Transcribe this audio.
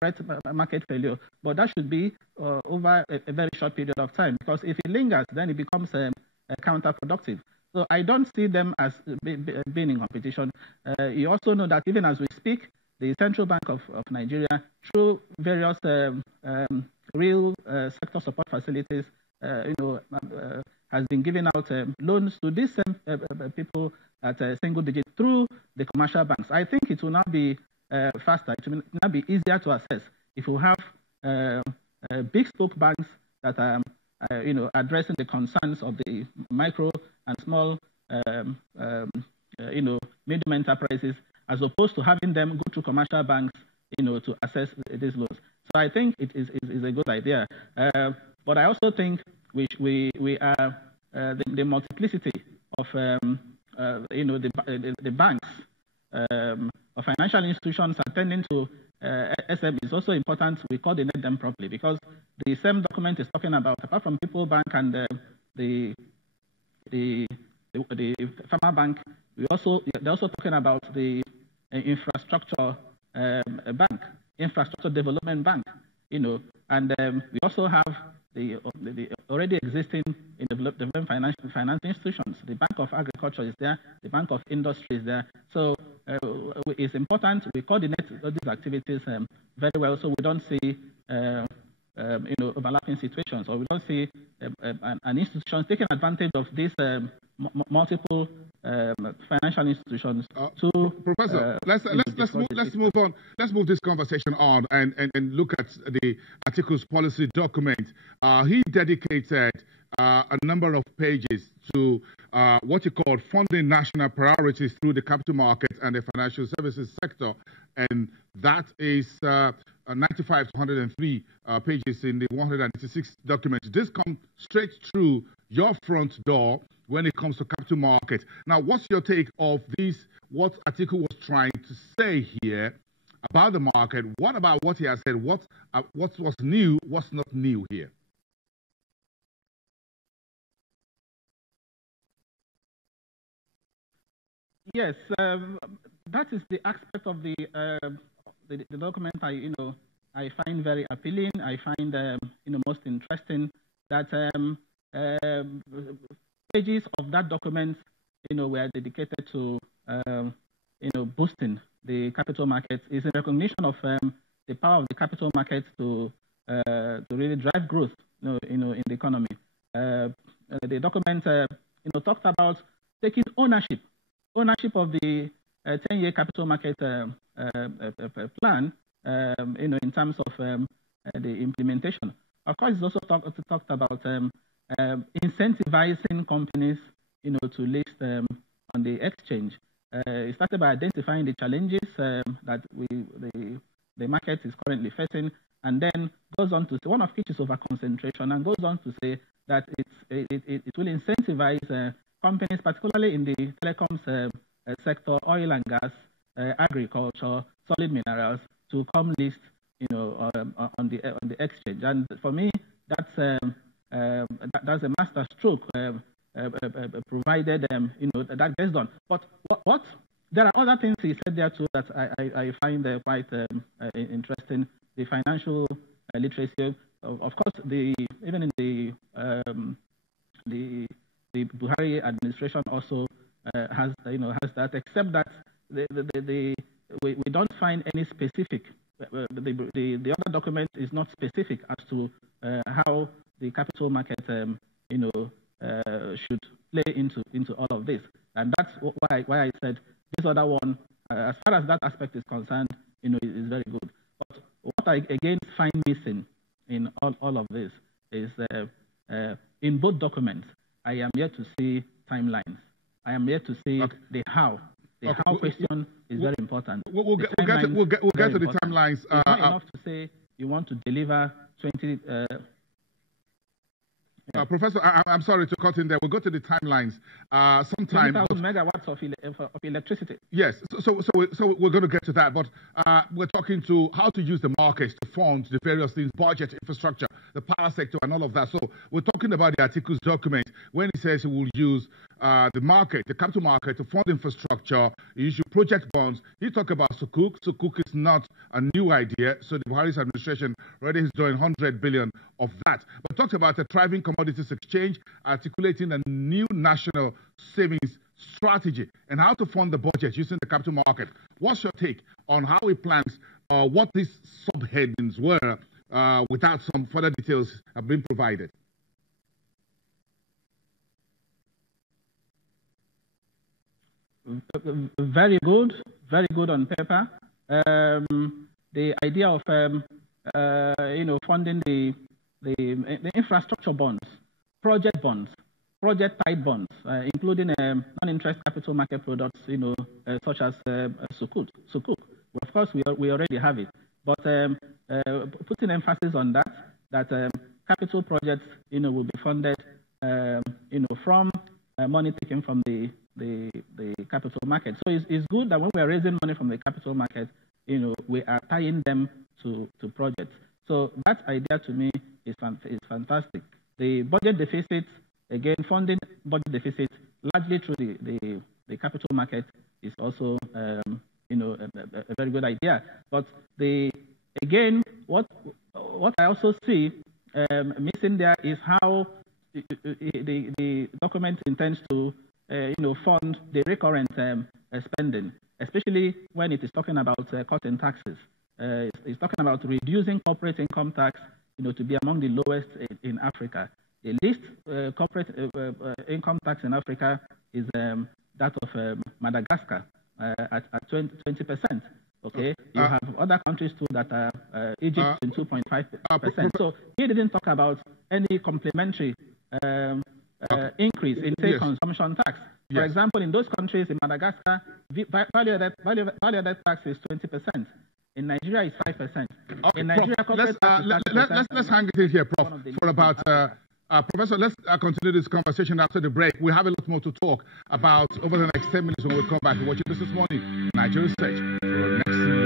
correct market failure, but that should be over a very short period of time, because if it lingers, then it becomes counterproductive. So I don't see them as being in competition. You also know that even as we speak, the Central Bank of Nigeria, through various real sector support facilities, has been giving out loans to these same people at a single digit through the commercial banks. I think it will now be faster. It will now be easier to assess if you have big spoke banks that are addressing the concerns of the micro and small medium enterprises, as opposed to having them go to commercial banks to assess these loans. So I think it is a good idea. But I also think we are the multiplicity of the banks or financial institutions attending to SM is also important. We coordinate them properly, because the same document is talking about, apart from People Bank and the Farmer Bank, they're also talking about the infrastructure bank, infrastructure development bank, and we also have the already existing development finance institutions. The Bank of Agriculture is there, the Bank of Industry is there. So it's important we coordinate all these activities very well, so we don't see overlapping situations, or we don't see an institution taking advantage of these multiple financial institutions. Professor, let's move on. Let's move this conversation on and look at the Atiku's policy document. He dedicated a number of pages to what he called funding national priorities through the capital markets and the financial services sector, and that is 95 to 103 pages in the 186 documents. This comes straight through your front door when it comes to capital market. Now, what's your take of this, what Atiku was trying to say here about the market? What about what he has said? What was new, what's not new here? Yes, that is the aspect of the document I find very appealing. I find most interesting that pages of that document were dedicated to boosting the capital markets. Is a recognition of the power of the capital markets to really drive growth in the economy. The document talked about taking ownership of the 10-year capital market plan, in terms of the implementation. Of course, it's also talked about incentivizing companies, to list on the exchange. It started by identifying the challenges that the market is currently facing, and then goes on to say, one of which is over concentration, and goes on to say that it will incentivize companies, particularly in the telecoms sector, oil and gas, agriculture, solid minerals, to come list, on the exchange. And for me, that's a master stroke, provided that based on. But what there are other things he said there too that I find quite interesting. The financial literacy, of course, even in the Buhari administration also has that, except that we don't find any specific. The other document is not specific as to how the capital market should play into all of this, and that's why I said this other one, as far as that aspect is concerned, is very good. But what I again find missing in all of this is in both documents, I am yet to see timelines. I am yet to see the how. The how question is very important. We'll get to the timelines. It's not enough to say you want to deliver 20. Professor, I'm sorry to cut in there. We'll go to the timelines. Sometime 20,000 megawatts of electricity. Yes, so we're going to get to that, but we're talking to how to use the markets to fund the various things, budget, infrastructure, the power sector, and all of that. So we're talking about the Atiku's document when he says he will use the market, the capital market, to fund infrastructure, issue project bonds. He talked about Sukuk. Sukuk is not a new idea, so the Buhari's administration already is doing 100 billion of that. But talked about a thriving commodities exchange, articulating a new national savings strategy, and how to fund the budget using the capital market. What's your take on how he plans, what these subheadings were, without some further details have been provided? Very good on paper. The idea of funding the infrastructure bonds, project bonds, project-type bonds, including non-interest capital market products, such as Sukuk. Well, of course, we already have it, but putting emphasis on that capital projects, will be funded, from money taken from the capital market. So it's good that when we are raising money from the capital market, we are tying them to projects. So that idea to me is fantastic. The budget deficit, again, funding budget deficit largely through the capital market is also a very good idea. But what I also see missing there is how the document intends to fund the recurrent spending, especially when it is talking about cutting taxes. It's talking about reducing corporate income tax, to be among the lowest in Africa. The least corporate income tax in Africa is that of Madagascar at 20%. Okay, you have other countries too that are Egypt in 2.5%. So he didn't talk about any complementary increase in consumption tax. For example, in those countries, in Madagascar, value-added tax is 20%. In Nigeria, it's 5%. Okay, in Nigeria, let's hang it in here, Prof, for about... Professor, let's continue this conversation after the break. We have a lot more to talk about over the next 10 minutes when we come back and watch it this morning. Nigeria Stage for next